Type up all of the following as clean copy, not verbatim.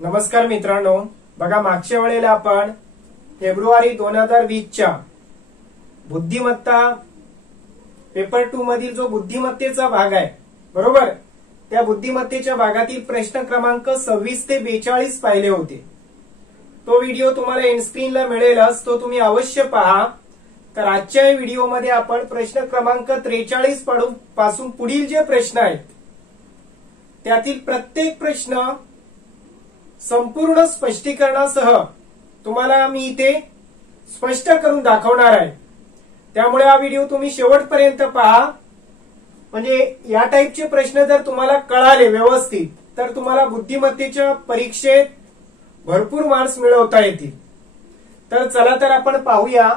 नमस्कार मित्रांनो, बघा मागच्या वेळेला आपण फेब्रुवारी 2020च्या बुद्धिमत्ता पेपर 2 मधील जो बुद्धिमत्तेचा भाग आहे बरोबर, त्या बुद्धिमत्तेच्या भागातील प्रश्न क्रमांक 26 ते 42 पाहिले होते। तो व्हिडिओ तुम्हाला एंड स्क्रीनला मिळेलच, तो तुम्ही अवश्य पहा। तर आजच्या व्हिडिओमध्ये आपण प्रश्न क्रमांक 43 पासून पुढील जे प्रश्न आहेत त्यातील प्रत्येक प्रश्न संपूर्ण स्पष्टीकरणासह तुम्हाला मी इथे स्पष्ट करून दाखवणार आहे। त्यामुळे हा व्हिडिओ तुम्ही शेवटपर्यंत पहा, म्हणजे या टाइपचे प्रश्न जर तुम्हाला कळाले व्यवस्थित तर तुम्हाला बुद्धिमत्तेच्या परीक्षेत भरपूर मार्क्स मिळवता येतील। तर चला तर आपण पाहूया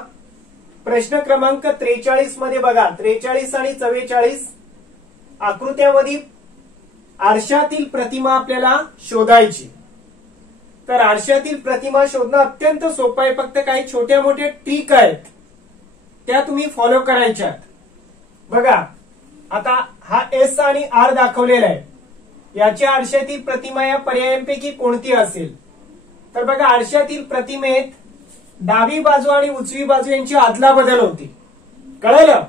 प्रश्न क्रमांक 43 मध्ये। बघा 43 आणि 44 आकृत्यामध्ये आरशातील प्रतिमा आपल्याला शोधायची। तर आरशातील प्रतिमा शोधणं अत्यंत सोपं आहे, फक्त काही छोट्या मोठ्या ट्रिक आहेत त्या तुम्ही फॉलो करायच्या। बघा आता हा एस आणि आर दाखवलेला आहे, याच्या आरशातील प्रतिमा या पर्यायांपैकी कोणती असेल? तर बघा आरशातील प्रतिमेत डावी बाजू आणि उजवी बाजू यांची अदलाबदल होती, कळलं?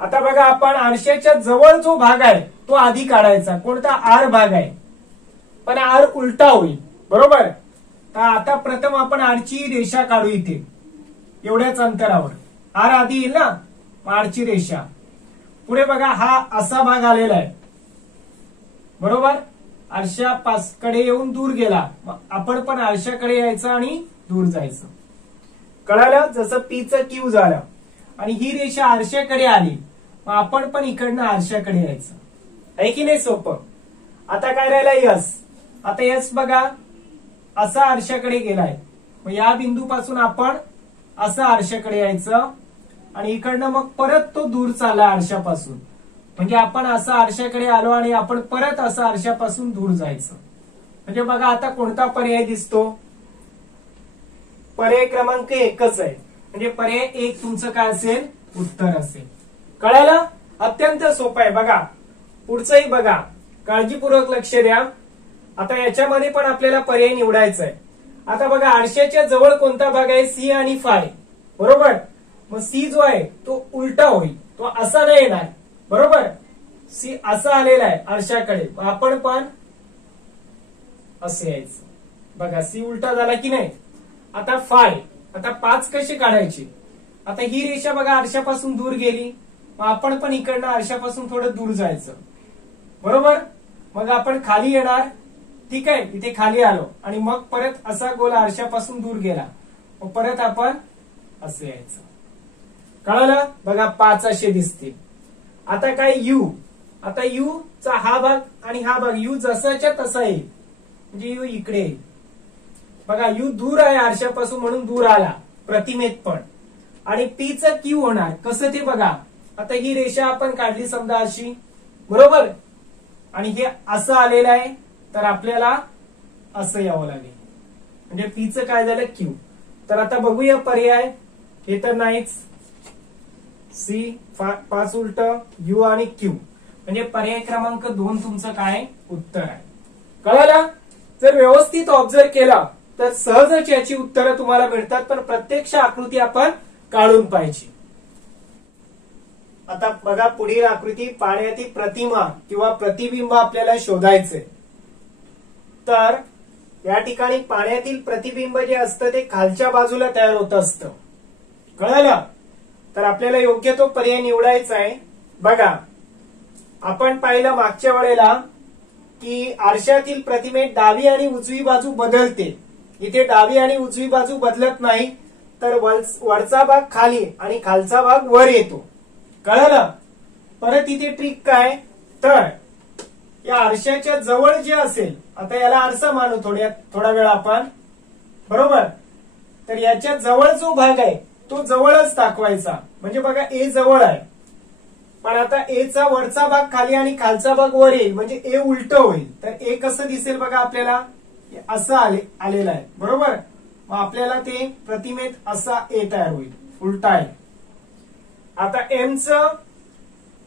आता बघा आपण आरशाच्या जवळ जो भाग आहे तो आधी काढायचा, कोणता? आर भाग आहे, पण आर उलटा होईल बरोबर। तर आता प्रथम आपण आरची रेषा काढू इथे एवढ्याच अंतरावर, आर आधी येईल ना, आरची रेषा। पुढे बघा हा असा भाग आलेला आहे बरोबर, आरशाकडे येऊन दूर गेला, आपण पण आरशाकडे यायचं आणि दूर जायचं, कळालं? जसं पीचं क्यू झालं आणि ही रेषा आरशाकडे आली, मग आपण पण इकडनं आरशाकडे यायचं, आहे की नाही सोपं? आता काय राहिला यस। आता यस बघा असा आरशाकडे गेलाय, मग या बिंदूपासून आपण असं आरशाकडे यायचं आणि इकडनं मग परत तो दूर चालला आरशापासून, म्हणजे आपण असं आरशाकडे आलो आणि आपण परत असं आरशापासून दूर जायचं। म्हणजे बघा आता कोणता पर्याय दिसतो? पर्याय क्रमांक 1च आहे, म्हणजे पर्याय 1 तुमचं काय असेल? उत्तर असेल, कळालं? अत्यंत सोपं आहे। बघा पुढचंही बघा, काळजीपूर्वक लक्ष द्या। आता याच्यामध्ये पण आपल्याला पर्याय निवडायचा आहे। आता बघा आरशाच्या जवळ कोणता भाग आहे? सी आणि फाय बरोबर। मग सी जो आहे तो उलटा होईल, तो असा नाही येणार बरोबर, सी असा आलेला आहे आरशाकडे, आपण पण असे यायचं। बघा सी उलटा झाला की नाही। आता फाय, आता 5 कसे काढायचे? आता ही रेषा बघा आरशापासून दूर गेली, मग आपण पण इकडनं आरशापासून थोडं दूर जायचं बरोबर। मग आपण खाली येणार, ठीक आहे, इथे खाली आलो आणि मग परत असा गोल आरशापासून दूर गेला, मग परत आपण असं यायचं, कळालं? बघा 5 असे दिसतील। आता काय यू, आता यू चा हा भाग आणि हा भाग यू जसाच्या तसा येईल, म्हणजे यू इकडे येईल। बघा यू दूर आहे आरशापासून म्हणून दूर आला प्रतिमेत पण, आणि पीचं क्यू होणार कसं ते बघा। आता ही रेषा आपण काढली समजा अशी बरोबर, आणि हे असं आलेलं आहे, तर आपल्याला असं यावं लागेल, म्हणजे पीचं काय झालं? क्यू। तर आता बघूया पर्याय, हे तर नाहीच, सी 5 उलट यू आणि क्यू, म्हणजे पर्याय क्रमांक 2 तुमचं काय उत्तर आहे, कळालं? जर व्यवस्थित ऑब्झर्व केला तर सहजच याची उत्तरं तुम्हाला मिळतात, पण प्रत्यक्ष आकृती आपण काढून पाहिजे। आता बघा पुढील आकृती, पाण्यातील प्रतिमा किंवा प्रतिबिंब आपल्याला शोधायचंय। तर या ठिकाणी पाण्यातील प्रतिबिंब जे असतं ते खालच्या बाजूला तयार होत असतं, कळालं? तर आपल्याला योग्य तो पर्याय निवडायचा आहे। बघा आपण पाहिलं मागच्या वेळेला की आरशातील प्रतिमेत डावी आणि उजवी बाजू बदलते, इथे डावी आणि उजवी बाजू बदलत नाही, तर वरचा भाग खाली आणि खालचा भाग वर येतो, कळालं? परत इथे ट्रिक काय? तर या आरशाच्या जवळ जे असेल, आता याला आरसा मानू थोडा वेळ आपण बरोबर, तर याच्या जवळ जो भाग आहे तो जवळच दाखवायचा, म्हणजे बघा ए जवळ आहे, पण आता ए चा वरचा भाग खाली आणि खालचा भाग वर येईल, म्हणजे ए उलट होईल। तर ए कसं दिसेल बघा आपल्याला? असं आलेलं आहे बरोबर, मग आपल्याला ते प्रतिमेत असा ए तयार होईल, उलटा आहे। आता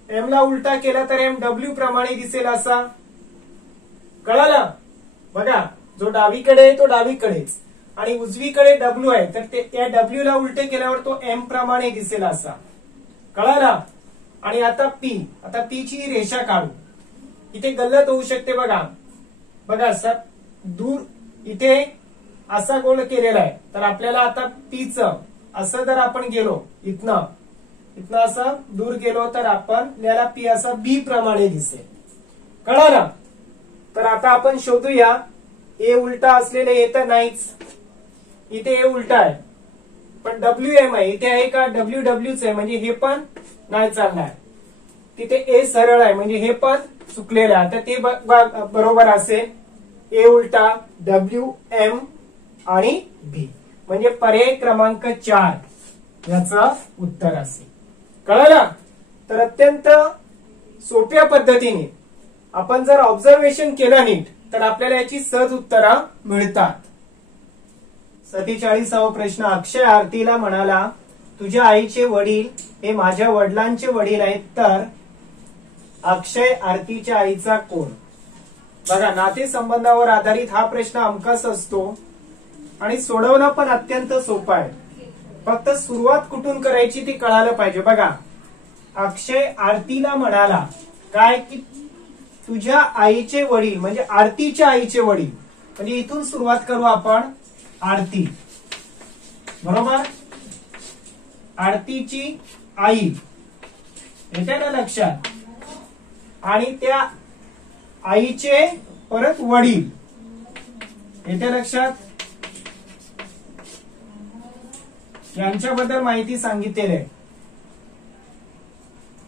एम ला उलटा केला तर एम डब्ल्यू प्रमाणे दिसेल असा, कळालं? बघा जो डावीकडे आहे तो डावीकडेच आणि उजवीकडे डब्ल्यू आहे तर त्या डब्ल्यू ला उलटे केल्यावर तो एम प्रमाणे दिसेल असा. कळाला. आणि आता पी ची रेषा काढू. इथे गल्लत होऊ शकते बघा. बघा सर दूर इथे असा गोल केलेला आहे तर आपल्याला आता पीच असं जर आपण गेलो इथनं असं दूर गेलो तर आपल्याला पी असा बी प्रमाणे दिसेल. कळालं. तर आता आपण शोधूया. ए उलटा असलेले हे तर नाहीच. इथे ए उलटा आहे पण डब्ल्यू एम आहे. इथे आहे का डब्ल्यू डब्ल्यूच आहे म्हणजे हे पण नाही चालणार. तिथे ए सरळ आहे म्हणजे हे पण चुकलेलं आहे. तर ते बरोबर असेल. ए उलटा डब्ल्यू एम आणि बी म्हणजे पर्याय क्रमांक 4 याचं उत्तर असेल. कळलं. तर अत्यंत सोप्या पद्धतीने आपण जर ऑब्झर्वेशन केलं नीट तर आपल्याला याची सहज उत्तरं मिळतात. 47वा प्रश्न. अक्षय आरतीला म्हणाला तुझ्या आईचे वडील हे माझ्या वडिलांचे वडील आहेत तर अक्षय आरतीच्या आईचा कोण. बघा नातेसंबंधावर आधारित हा प्रश्न हमखास असतो आणि सोडवणं पण अत्यंत सोपं आहे. फक्त सुरुवात कुठून करायची ती कळायला पाहिजे. बघा अक्षय आरतीला म्हणाला काय की तुझ्या आईचे वडील म्हणजे आरतीच्या आईचे वडील म्हणजे इथून सुरुवात करू आपण. आरती बरोबर. आरतीची आई येते ना लक्षात. आणि त्या आईचे परत वडील येते लक्षात. यांच्याबद्दल माहिती सांगितलेली आहे.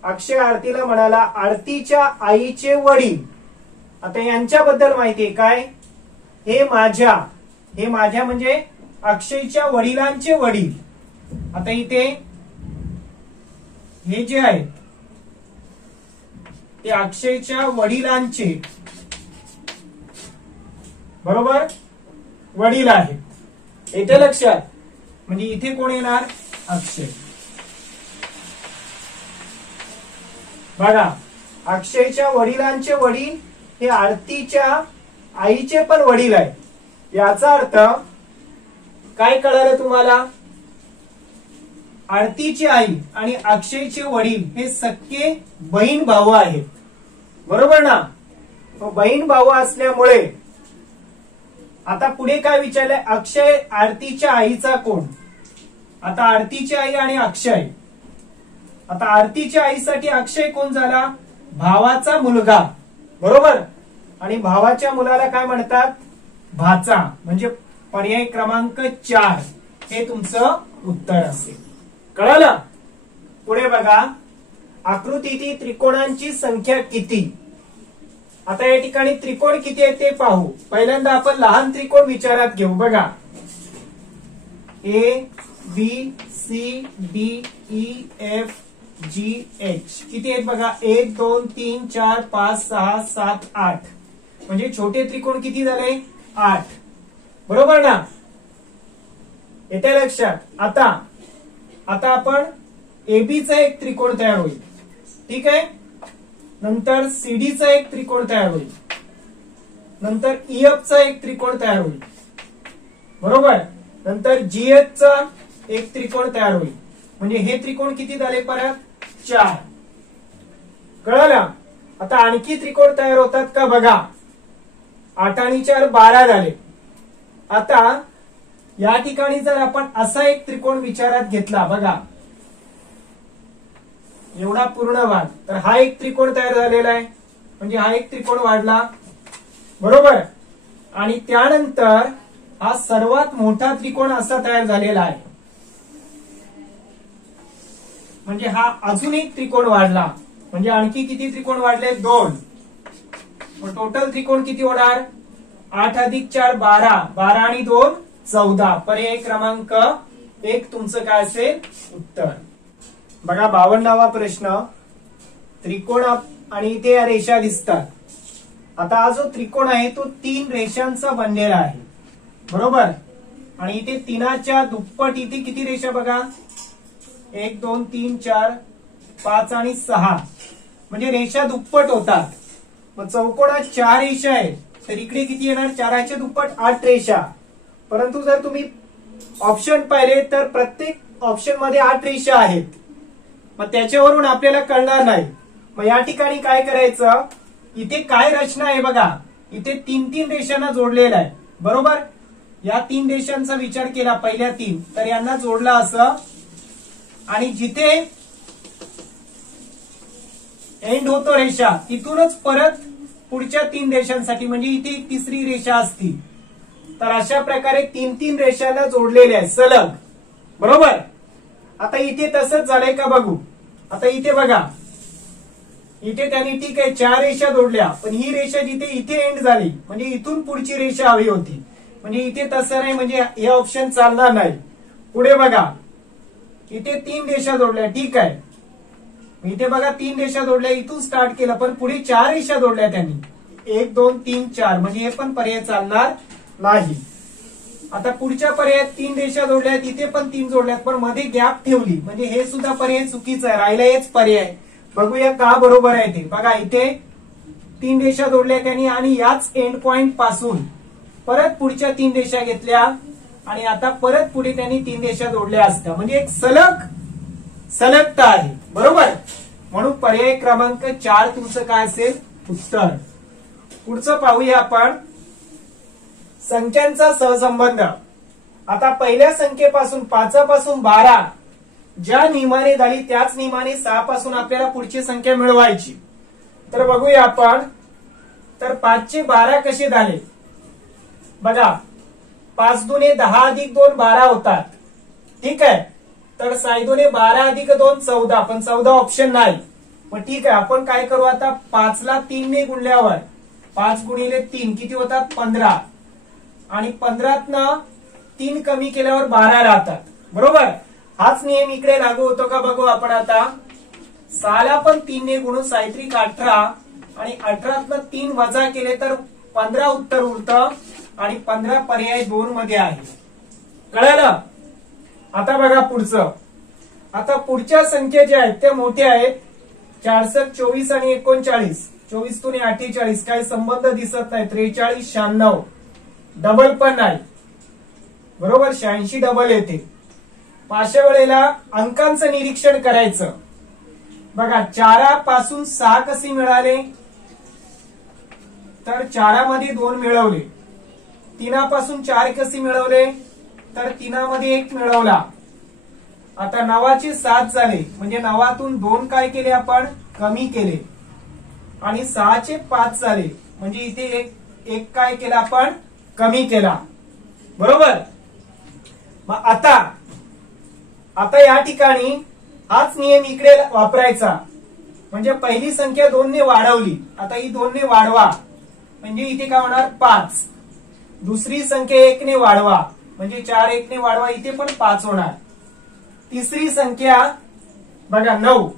अक्षय आरतीला म्हणाला आरतीच्या आईचे वडील. आता यांच्याबद्दल माहिती आहे काय. हे माझ्या म्हणजे अक्षयच्या वडिलांचे वडील. आता इथे हे जे आहेत ते अक्षयच्या वडिलांचे बरोबर वडील आहेत. येते लक्षात. म्हणजे इथे कोण येणार अक्षय. बघा अक्षयच्या वडिलांचे वडील हे आरतीच्या आईचे पण वडील आहे. याचा अर्थ काय कळालं तुम्हाला. आरतीची आई आणि अक्षयचे वडील हे सख्खे बहीण भाऊ आहेत. बरोबर ना. बहीण भाऊ असल्यामुळे आता पुढे काय विचारलंय. अक्षय आरतीच्या आईचा कोण. आता आरतीची आई आणि अक्षय. आता आरतीच्या आईसाठी अक्षय कोण झाला भावाचा मुलगा. बरोबर. आणि भावाच्या मुलाला काय म्हणतात भाचा. म्हणजे पर्याय क्रमांक 4 हे तुमचं उत्तर असेल. कळालं. पुढे बघा आकृतीतील त्रिकोणांची संख्या किती. आता या ठिकाणी त्रिकोण किती आहेत ते पाहू. पहिल्यांदा आपण लहान त्रिकोण विचारात घेऊ. बघा A B C D E F G H किती आहेत बघा. 1 2 3 4 5 6 7 8 म्हणजे छोटे त्रिकोण किती झाले 8. बरोबर ना. येते लक्षात. आता आपण एबीचा एक त्रिकोण तयार होईल. ठीक आहे. नंतर सीडीचा एक त्रिकोण तयार होईल. नंतर ईएफचा एक त्रिकोण तयार होईल. बरोबर. नंतर जीएचचा एक त्रिकोण तयार होईल. म्हणजे हे त्रिकोण किती झाले परत 4. कळलं. आता आणखी त्रिकोण तयार होतात का बघा. 8 आणि 4 12 झाले. आता या ठिकाणी जर आपण असा एक त्रिकोण विचारात घेतला बघा एवढा पूर्ण भाग तर हा एक त्रिकोण तयार झालेला आहे. म्हणजे हा एक त्रिकोण वाढला. बरोबर. आणि त्यानंतर हा सर्वात मोठा त्रिकोण असा तयार झालेला आहे. म्हणजे हा अजून एक त्रिकोण वाढला. म्हणजे आणखी किती त्रिकोण वाढले 2. टोटल त्रिकोण किती होणार 8 अधिक 4 12 12 आणि 2 14. पर्याय क्रमांक 1 तुमचं काय असेल उत्तर. बघा 52वा प्रश्न. त्रिकोण आणि इथे या रेषा दिसतात. आता हा जो त्रिकोण आहे तो 3 रेषांचा बनलेला आहे. बरोबर. आणि इथे 3च्या दुप्पट इथे किती रेषा बघा 1 2 3 4 5 आणि 6 म्हणजे रेषा दुप्पट होतात. मग चौकोनात 4 रेषा आहेत तर इकडे किती येणार, 4च्या दुप्पट 8 रेषा. परंतु जर तुम्ही ऑप्शन पाहिले तर प्रत्येक ऑप्शन मध्ये 8 रेषा आहेत. मग त्याच्यावरून आपल्याला कळणार नाही. मग या ठिकाणी काय करायचं, इथे काय रचना आहे बघा, इथे 3-3 रेषांना जोडलेला आहे. बरोबर, या 3 रेषांचा विचार केला, पहिल्या 3, तर यांना जोडला असं, आणि जिथे एंड होतो रेषा तिथूनच परत पुढच्या 3 रेषांसाठी, म्हणजे इथे एक तिसरी रेषा असती. तर अशा प्रकारे 3-3 रेषांना जोडलेले आहे सलग. बरोबर, आता इथे तसंच झालंय का बघू. आता इथे बघा, इथे त्यांनी ठीक आहे 4 रेषा जोडल्या, पण ही रेषा जिथे इथे एंड झाली, म्हणजे इथून पुढची रेषा हवी होती. म्हणजे इथे तसं नाही, म्हणजे हे ऑप्शन चालणार नाही. पुढे बघा, इथे 3 रेषा जोडल्या, ठीक आहे. इथे बघा 3 रेषा जोडल्या, इथून स्टार्ट केलं, पण पुढे 4 रेषा जोडल्या त्यांनी, 1 2 3 4, म्हणजे हे पण पर्याय चालणार नाही. आता पुढच्या पर्यायात 3 रेषा जोडल्या, तिथे पण 3 जोडल्यात, पण मध्ये गॅप ठेवली, म्हणजे हे सुद्धा पर्याय चुकीचं आहे. राहिला हेच पर्याय. बघूया का बरोबर आहे ते. बघा, इथे 3 रेषा जोडल्या त्यांनी, आणि याच एंड पॉइंट पासून परत पुढच्या 3 रेषा घेतल्या, आणि आता परत पुढे त्यांनी 3 रेषा जोडल्या असत्या, म्हणजे एक सलगता आहे. बरोबर, म्हणून पर्याय क्रमांक 4 तुमचं काय असेल उत्तर. पुढचं पाहूया आपण, संख्यांचा सहसंबंध. आता पहिल्या संख्येपासून 5 पासून 12 ज्या नियमाने झाली त्याच नियमाने 6 पासून आपल्याला पुढची संख्या मिळवायची. तर बघूया आपण, तर 5 चे 12 कसे झाले बघा. 5 दुने 10 अधिक 2 12 होतात, ठीक आहे. तर 6 दुने 12 अधिक 2 14, पण 14 ऑप्शन नाही. मग ठीक आहे, आपण काय करू आता, 5 ला 3 ने गुणल्यावर 5 गुणिले 3 किती होतात 15, आणि 15तनं 3 कमी केल्यावर 12 राहतात. बरोबर, हाच नियम इकडे लागू होतो का बघू आपण. आता 6 ला पण 3 ने गुणून 6 18, आणि 18तनं 3 वजा केले तर 15 उत्तर उरतं, आणि 15 पर्याय 2 मध्ये आहे. कळलं. आता बघा पुढचं. आता पुढच्या संख्या ज्या आहेत त्या मोठ्या आहेत. 4 7 24 आणि 39, 24 दुने 48, काही संबंध दिसत नाही. 43 96, डबल पण नाही. बरोबर, 86 डबल येते. अशा वेळेला अंकांचं निरीक्षण करायचं. बघा, 4 पासून 6 कसे मिळाले, तर 4 मध्ये 2 मिळवले. 3 पासून 4 कसे मिळवले, तर 3 मध्ये 1 मिळवला. आता 9 चे 7 झाले, म्हणजे 9तून 2 काय केले आपण कमी केले, आणि 6 चे 5 झाले, म्हणजे इथे एक काय केला आपण कमी केला. बरोबर, मग आता या ठिकाणी हाच नियम इकडे वापरायचा. म्हणजे पहिली संख्या 2 ने वाढवली, आता ही 2 ने वाढवा, म्हणजे इथे काय होणार 5. दुसरी संख्या 1 ने वाढवा, म्हणजे 4 1 ने वाढवा, इथे पण 5 होणार. तिसरी संख्या बघा 9,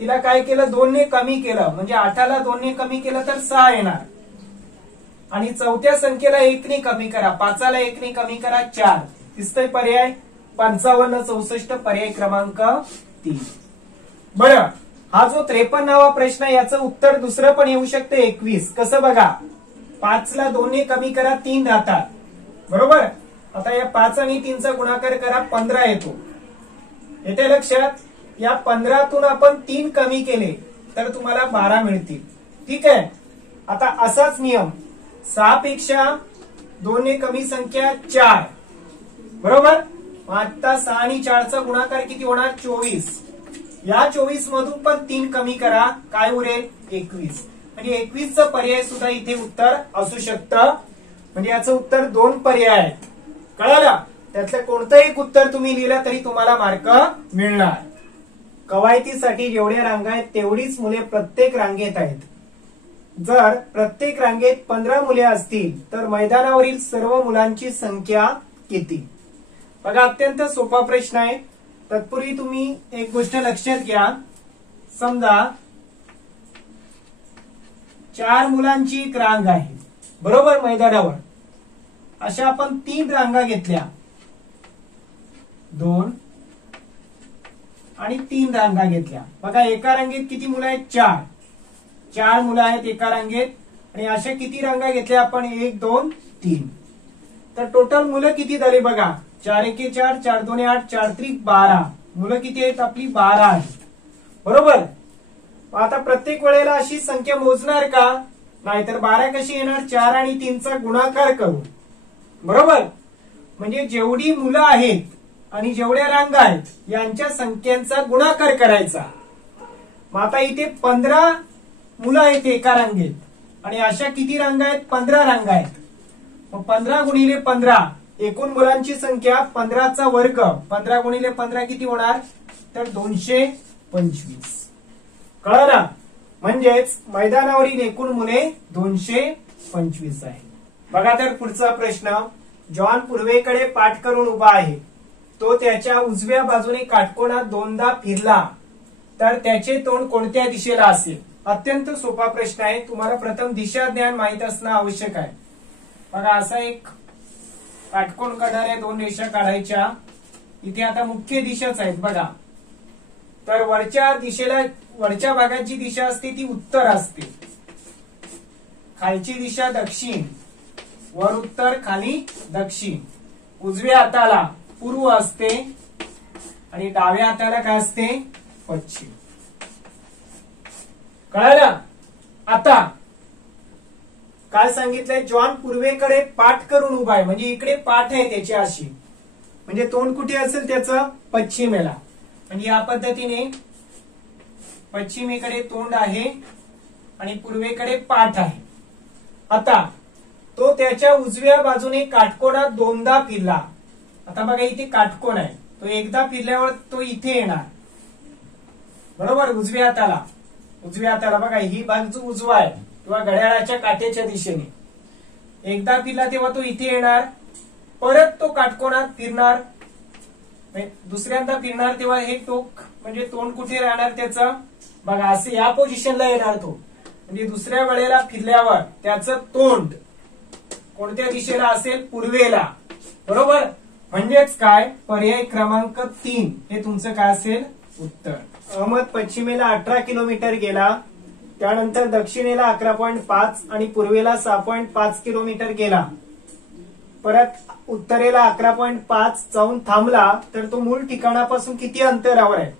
तिला काय केलं 2 ने कमी केलं, म्हणजे 8 ला 2 ने कमी केलं तर 6 येणार. आणि चौथ्या संख्येला 1 ने कमी करा, 5 ला 1 ने कमी करा 4. तिसरे पर्याय 55 64, पर्याय क्रमांक 3. बरं, हा जो 53वा प्रश्न आहे याचं उत्तर दुसरं पण येऊ शकतं 21. कसं बघा, 5 ला 2 ने कमी करा 3 राहतात. बरोबर, आता या 5 आणि 3चा गुणाकार करा 15 येतो. येते लक्षात. या 15तून आपण 3 कमी केले तर तुम्हाला 12 मिळतील. ठीक आहे. आता असाच नियम 6 पेक्षा 2 ने कमी संख्या 4. बरोबर, आता 6 आणि 4चा गुणाकार किती होणार 24. या 24 मधून पण 3 कमी करा, काय उरेल 21. म्हणजे 21चं पर्याय सुद्धा इथे उत्तर असू शकतं. म्हणजे याचं उत्तर 2 पर्याय आहेत. कळालं. त्यातलं कोणतंही एक उत्तर तुम्ही लिहिलं तरी तुम्हाला मार्क मिळणार. कवायतीसाठी जेवढ्या रांगा आहेत तेवढीच मुले प्रत्येक रांगेत आहेत. जर प्रत्येक रांगेत 15 मुले असतील तर मैदानावरील सर्व मुलांची संख्या किती. बघा, अत्यंत सोपा प्रश्न आहे. तत्पूर्वी तुम्ही एक गोष्ट लक्षात घ्या. समजा 4 मुलांची एक रांग आहे, बरोबर, मैदानावर. अशा आपण 3 रांगा घेतल्या, 2 आणि 3 रांगा घेतल्या. बघा, एका रांगेत किती मुलं आहेत 4 मुलं आहेत एका रांगेत. आणि अशा किती रांगा घेतल्या आपण 1 2 3. तर टोटल मुलं किती झाली बघा 4 1 4 4 2 8 4 3 12. मुलं किती आहेत आपली 12 आहेत. बरोबर. आता प्रत्येक वेळेला अशी संख्या मोजणार का नाहीतर 12 कशी येणार 4 आणि 3चा गुणाकार करू. बरोबर. म्हणजे जेवढी मुलं आहेत आणि जेवढ्या रांगा आहेत यांच्या संख्यांचा गुणाकार करायचा. मग आता इथे 15 मुलं आहेत एका रांगेत आणि अशा किती रांगा आहेत 15 रांगा आहेत. मग 15 गुणिले 15 एकूण मुलांची संख्या 15चा वर्ग 15 गुणिले 15 किती होणार तर 225. कळलं ना. म्हणजेच मैदानावरील एकूण मुले 225 आहे. बघा तर पुढचा प्रश्न. जॉन पूर्वेकडे पाठ करून उभा आहे. तो त्याच्या उजव्या बाजूने काटकोनात 2दा फिरला तर त्याचे तोंड कोणत्या दिशेला असेल. अत्यंत सोपा प्रश्न आहे. तुम्हाला प्रथम दिशा ज्ञान माहित असणं आवश्यक आहे. बघा असा एक काटकोन काढणाऱ्या 2 रेषा काढायच्या. इथे आता मुख्य दिशाच आहेत बघा. तर वरच्या भागात जी दिशा असते ती उत्तर असते. खालची दिशा दक्षिण. वर उत्तर खाली दक्षिण. उजव्या हाताला पूर्व असते आणि डाव्या हाताला काय असते पश्चिम. कळलं. आता काय सांगितलंय जॉन पूर्वेकडे पाठ करून उभा आहे म्हणजे इकडे पाठ आहे त्याची अशी म्हणजे तोंड कुठे असेल त्याचं पश्चिमेला. म्हणजे या पद्धतीने पश्चिमेकडे तोंड आहे आणि पूर्वेकडे पाठ आहे. आता तो त्याच्या उजव्या बाजूने काटकोनात 2दा फिरला. आता बघा इथे काटकोन आहे. तो एकदा फिरल्यावर तो इथे येणार. बरोबर. उजव्या हाताला बघा ही बाजू उजवा आहे किंवा घड्याळाच्या काट्याच्या दिशेने. एकदा फिरला तेव्हा तो इथे येणार. परत तो काटकोनात फिरणार. दुसऱ्यांदा फिरणार तेव्हा हे टोक म्हणजे तोंड कुठे राहणार त्याचं बघा असे या पोझिशनला येणार तो. म्हणजे दुसऱ्या वेळेला फिरल्यावर त्याचं तोंड कोणत्या दिशेला असेल पूर्वेला. बरोबर. म्हणजेच काय पर्याय क्रमांक 3 हे तुमचं काय असेल उत्तर. अहमद पश्चिमेला 18 किलोमीटर गेला. त्यानंतर दक्षिणेला 11.5 आणि पूर्वेला 6.5 किलोमीटर गेला. परत उत्तरेला 11.5 जाऊन थांबला तर तो मूळ ठिकाणापासून किती अंतरावर आहे.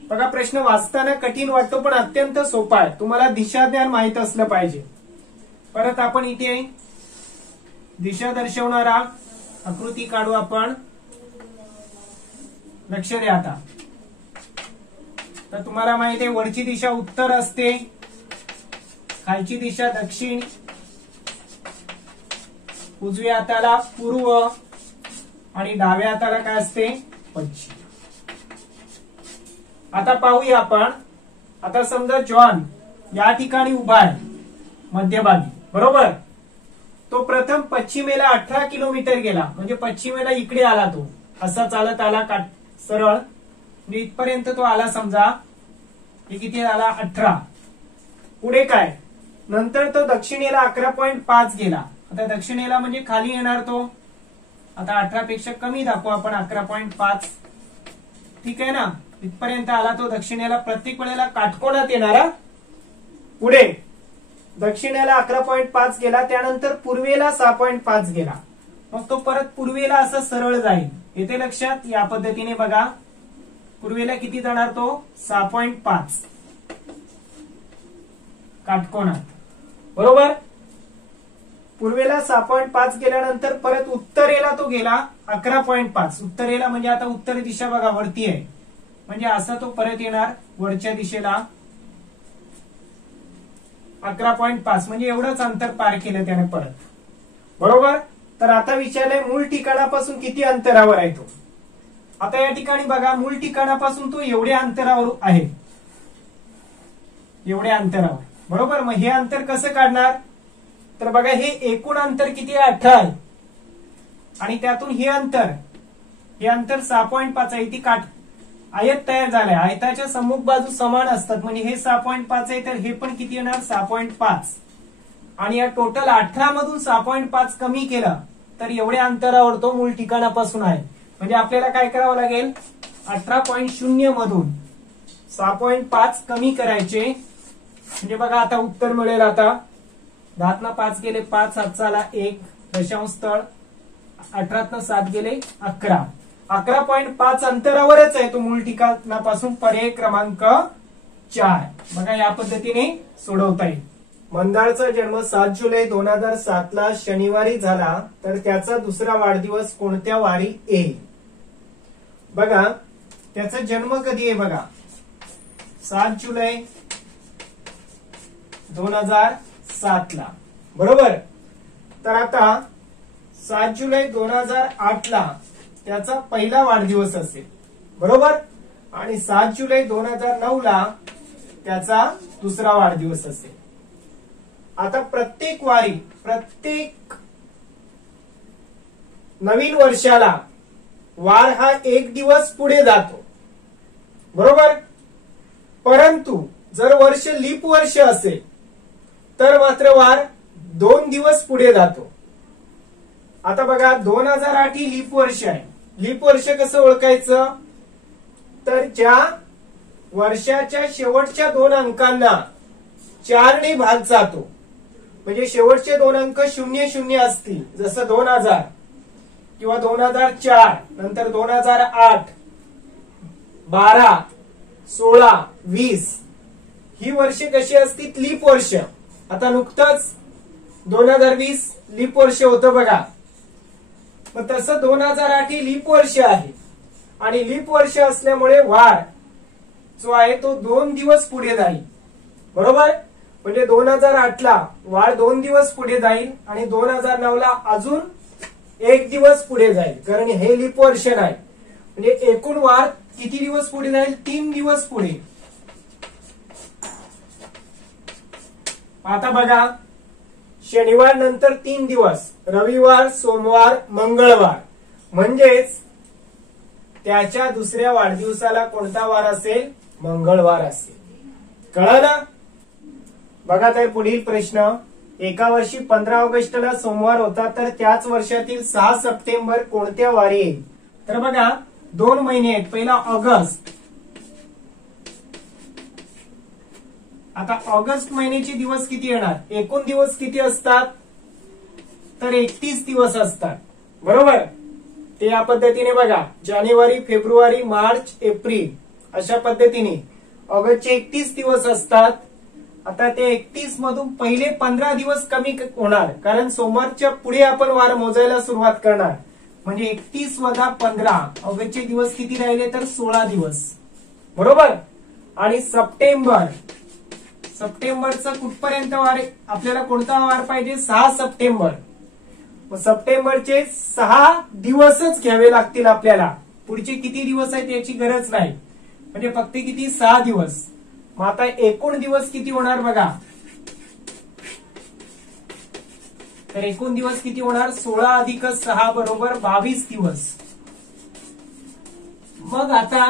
बघा प्रश्न वाचताना कठीण वाटतो पण अत्यंत सोपा आहे. तुम्हाला दिशा ज्ञान माहित असलं पाहिजे. परत आपण इथे दिशा दर्शवणारा आकृती काढू आपण. लक्ष द्या आता. तर तुम्हाला माहिती आहे वरची दिशा उत्तर असते. खालची दिशा दक्षिण. उजव्या हाताला पूर्व आणि डाव्या हाताला काय असते पश्चिम. आता पाहूया आपण. आता समजा जॉन या ठिकाणी उभा आहे मध्यभागी. बरोबर. तो प्रथम पश्चिमेला 18 किलोमीटर गेला म्हणजे पश्चिमेला इकडे आला. तो असा चालत आला सरळ म्हणजे इथपर्यंत तो आला. समजा हे किती आला 18. पुढे काय नंतर तो दक्षिणेला 11.5 गेला. आता दक्षिणेला म्हणजे खाली येणार तो. आता 18 पेक्षा कमी दाखवू आपण 11.5. ठीक आहे ना. इथपर्यंत आला तो दक्षिणेला. प्रत्येक वेळेला काटकोनात येणारा. पुढे दक्षिणेला 11.5 गेला. त्यानंतर पूर्वेला 6.5 गेला. मग तो परत पूर्वेला असं सरळ जाईल. येथे लक्षात या पद्धतीने बघा. पूर्वेला किती जाणार तो 6.5 काटकोनात. बरोबर. पूर्वेला 6.5 गेल्यानंतर परत उत्तरेला तो गेला 11.5. उत्तरेला म्हणजे आता उत्तर दिशा बघा वरती आहे म्हणजे असा तो परत येणार वरच्या दिशेला 11.5 म्हणजे एवढंच अंतर पार केलं त्याने परत. बरोबर. तर आता विचारलंय मूळ ठिकाणापासून किती अंतरावर आहे तो. आता या ठिकाणी बघा मूळ ठिकाणापासून तो एवढ्या अंतरावर आहे. एवढ्या अंतरावर. बरोबर. मग हे अंतर कसं काढणार तर बघा हे एकूण अंतर किती आहे 18 आहे आणि त्यातून हे अंतर 6.5 आहे. ती आयत तयार झालाय. आयताच्या सम्मुख बाजू समान असतात म्हणजे हे 6.5 आहे तर हे पण किती येणार 6.5 आणि या टोटल 18 मधून 6.5 कमी केलं तर एवढ्या अंतरावर तो मूळ ठिकाणापासून आहे. म्हणजे आपल्याला काय करावं लागेल 18.0 मधून 6.5 कमी करायचे. म्हणजे बघा आता उत्तर मिळेल. आता 10 5 गेले 5, 7 आला 1 दशांश स्थळ, 18 7 गेले 11. 11.5 अंतरावरच आहे तो मूळ ठिकाणापासून पर्याय क्रमांक 4. बघा या पद्धतीने सोडवता येईल. मंदारचा जन्म 7 जुलै 2007 ला शनिवारी झाला, तर त्याचा दुसरा वाढदिवस कोणत्या वारी येईल? बघा त्याचा जन्म कधी आहे बघा, 7 जुलै 2007 ला, बरोबर. तर आता 7 जुलै 2008 ला त्याचा पहिला वाढदिवस असेल, बरोबर. आणि 7 जुलै 2009 ला त्याचा दुसरा वाढदिवस असेल. आता प्रत्येक वारी, प्रत्येक नवीन वर्षाला वार हा 1 दिवस पुढे जातो, बरोबर. परंतु जर वर्ष लीप वर्ष असेल तर मात्र वार 2 दिवस पुढे जातो. आता बघा 2008 ही लीप वर्ष आहे. लीप वर्ष कसं ओळखायचं, तर ज्या वर्षाच्या शेवटच्या 2 अंकांना 4 ने भाग जातो, म्हणजे शेवटचे 2 अंक 00 असतील, जसं 2000 किंवा 2004, नंतर 2008, 12, 16, 20 ही वर्षे कशी असतील, लीप वर्ष. आता नुकतंच 2020 लीप वर्ष होतं बघा. मग तसं 2008 ही लीप वर्ष आहे आणि लीप वर्ष असल्यामुळे वार जो आहे तो 2 दिवस पुढे जाईल, बरोबर. म्हणजे 2008 ला वार 2 दिवस पुढे जाईल आणि 2009 ला अजून 1 दिवस पुढे जाईल, कारण हे लीप वर्ष नाही. म्हणजे एकूण वार किती दिवस पुढे जाईल, 3 दिवस पुढे. आता बघा शनिवार नंतर 3 दिवस, रविवार, सोमवार, मंगळवार, म्हणजेच त्याच्या दुसऱ्या वाढदिवसाला कोणता वार असेल, मंगळवार असेल. कळलं? बघा तर पुढील प्रश्न, एका वर्षी 15 ऑगस्टला सोमवार होता, तर त्याच वर्षातील 6 सप्टेंबर कोणत्या वारी येईल? तर बघा 2 महिने आहेत. पहिला ऑगस्ट. आता ऑगस्ट महिन्याचे दिवस किती येणार, एकूण दिवस किती असतात, तर 31 दिवस असतात, बरोबर. ते या पद्धतीने बघा, जानेवारी, फेब्रुवारी, मार्च, एप्रिल अशा पद्धतीने ऑगस्टचे 31 दिवस असतात. आता ते 31 मधून पहिले 15 दिवस कमी होणार, कारण सोमवारच्या पुढे आपण वार मोजायला सुरुवात करणार. म्हणजे 31 वजा 15, ऑगस्टचे दिवस किती राहिले, तर 16 दिवस, बरोबर. आणि सप्टेंबर, सप्टेंबरचा कुठपर्यंत वार, आपल्याला कोणता वार पाहिजे, 6 सप्टेंबर. मग सप्टेंबरचे 6 दिवसच घ्यावे लागतील आपल्याला, पुढचे किती दिवस आहेत याची गरज नाही. म्हणजे फक्त किती, 6 दिवस. मग आता एकूण दिवस किती होणार बघा, तर एकूण दिवस किती होणार, 16 अधिक 6 बरोबर 22 दिवस. मग आता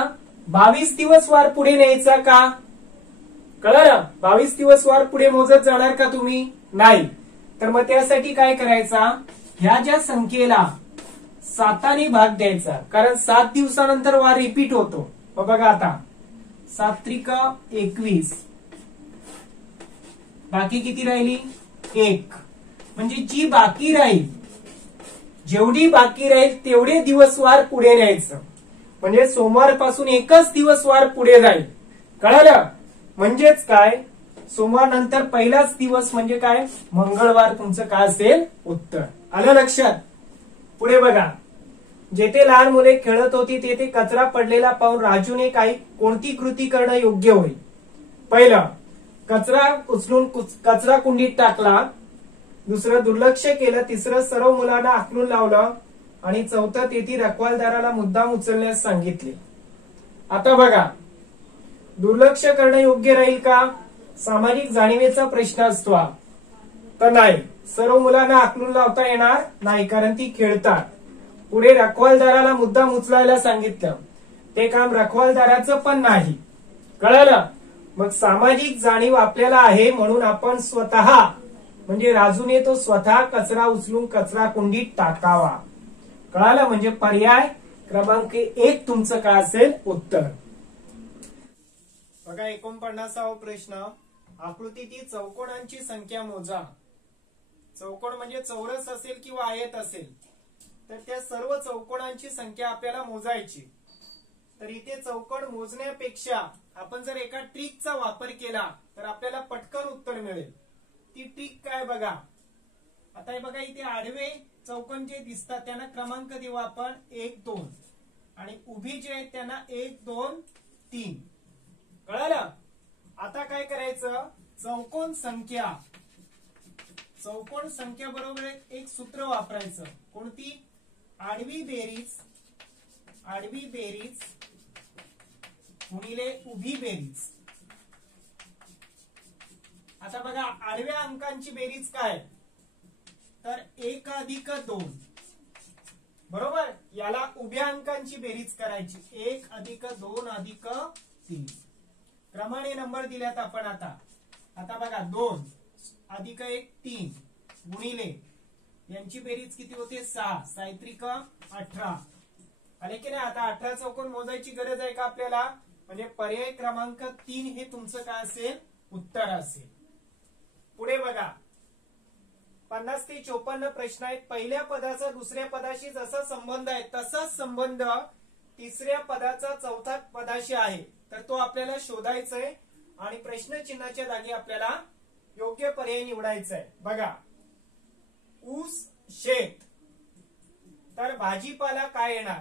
22 दिवस वार पुढे न्यायचा का, कळलं? 22 दिवस वार पुढे मोजत जाणार का तुम्ही, नाही. तर मग त्यासाठी काय करायचा, ह्या ज्या संख्येला 7 भाग द्यायचा, कारण 7 दिवसानंतर वार रिपीट होतो. मग बघा आता 7 त्रिक 21, बाकी किती राहिली, 1. म्हणजे जी बाकी राहील, जेवढी बाकी राहील तेवढे दिवस वार पुढे न्यायचं. म्हणजे सोमवारपासून एकच दिवस वार पुढे जाईल, कळलं? म्हणजेच काय, सोमवार नंतर पहिलाच दिवस म्हणजे काय, मंगळवार तुमचं काय असेल, उत्तर. आलं लक्षात? पुढे बघा, जेथे लहान मुले खेळत होती तेथे कचरा पडलेला पाहून राजूने कोणती कृती करणं योग्य होईल? पहिलं, कचरा उचलून कचरा कुंडीत टाकला. दुसरं, दुर्लक्ष केलं. तिसरं, सर्व मुलांना हाकलून लावलं. आणि चौथं, तेथे रखवालदाराला मुद्दाम उचलण्यास सांगितले. आता बघा, दुर्लक्ष करणं योग्य राहील का, सामाजिक जाणीवेचा प्रश्न असतो हा, तर नाही. सर्व मुलांना हाकलून लावता येणार नाही, कारण ती खेळतात. पुढे रखवालदाराला मुद्दाम उचलायला सांगितलं, ते काम रखवालदाराचं पण नाही, कळलं? मग सामाजिक जाणीव आपल्याला आहे म्हणून आपण स्वतः, म्हणजे राजूने तो स्वतः कचरा उचलून कचरा कुंडीत टाकावा, कळालं? म्हणजे पर्याय क्रमांक 1 तुमचं काय असेल, उत्तर. बघा 49वा प्रश्न, आकृतीतील चौकोनांची संख्या मोजा. चौकोन म्हणजे चौरस असेल किंवा आयत असेल तर त्या सर्व चौकोनांची संख्या आपल्याला मोजायची। तर इथे चौकोन मोजण्यापेक्षा आपण जर एका ट्रिकचा वापर केला तर आपल्याला पटकन उत्तर मिळेल। ती ट्रिक काय बघा। आता हे बघा इथे आडवे चौकोन जे दिसतात त्यांना क्रमांक देऊ आपण 1 2 आणि उभी जे आहेत त्यांना 1 2 3। कळालं? आता काय करायचं, चौकोन संख्या बरोबर एक सूत्र वापरायचं। कोणती? आडवी बेरीज गुणिले उभी बेरीज। आता बघा आडव्या अंकांची बेरीज काय तर 1 अधिक 2 बरोबर। याला उभ्या अंकांची बेरीज करायची 1 अधिक 2 अधिक 3 क्रमाने नंबर दिल्यात आपण। आता बघा 2 अधिक 1 3 गुणिले यांची बेरीज किती होते 6 सायत्रिक 18 आले की नाही। आता 18 चौकोन मोजायची गरज आहे का आपल्याला, म्हणजे पर्याय क्रमांक 3 हे तुमचं काय असेल उत्तर असेल। पुढे बघा 50 ते 54 प्रश्न आहेत। पहिल्या पदाचा दुसऱ्या पदाशी जसा संबंध आहे तसाच संबंध तिसऱ्या पदाचा चौथ्या पदाशी आहे, तर तो आपल्याला शोधायचा आहे आणि प्रश्नचिन्हाच्या जागी आपल्याला योग्य पर्याय निवडायचा आहे। बघा ऊस शेत तर भाजीपाला काय येणार।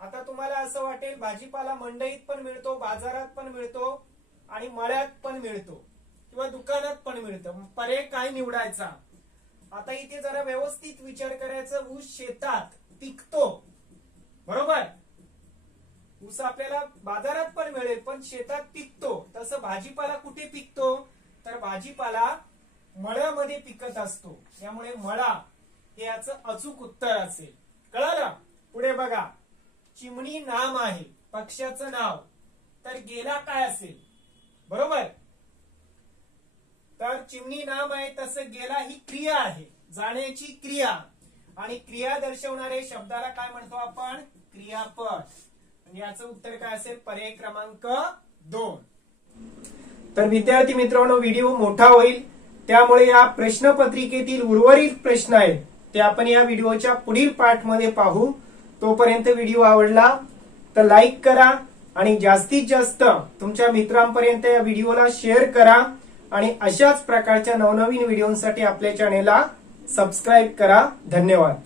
आता तुम्हाला असं वाटेल भाजीपाला मंडईत पण मिळतो, बाजारात पण मिळतो आणि मळ्यात पण मिळतो किंवा दुकानात पण मिळतं, पर्याय काय निवडायचा। आता इथे जरा व्यवस्थित विचार करायचा। ऊस शेतात पिकतो बरोबर, ऊस आपल्याला बाजारात पण मिळेल पण शेतात पिकतो, तसं भाजीपाला कुठे पिकतो तर भाजीपाला मळ्यामध्ये पिकत असतो, त्यामुळे मळा हे याचं अचूक उत्तर असेल। कळालं? पुढे बघा चिमणी नाम आहे पक्षाचं नाव, तर गेला काय असेल बरोबर। तर चिमणी नाम आहे तसं गेला ही क्रिया आहे, जाण्याची क्रिया, आणि क्रिया दर्शवणाऱ्या शब्दाला काय म्हणतो आपण क्रियापद। याचं उत्तर काय असेल पर्याय क्रमांक 2। तर विद्यार्थी मित्रांनो व्हिडिओ मोठा होईल, त्यामुळे या प्रश्नपत्रिकेतील उर्वरित प्रश्न आहेत ते आपण या व्हिडिओच्या पुढील पार्ट मध्ये पाहू। तोपर्यंत व्हिडिओ आवडला तर लाईक करा आणि जास्तीत जास्त तुमच्या मित्रांपर्यंत या व्हिडिओला शेअर करा आणि अशाच प्रकारच्या नवनवीन व्हिडिओसाठी आपल्या चॅनेलला सबस्क्राईब करा। धन्यवाद।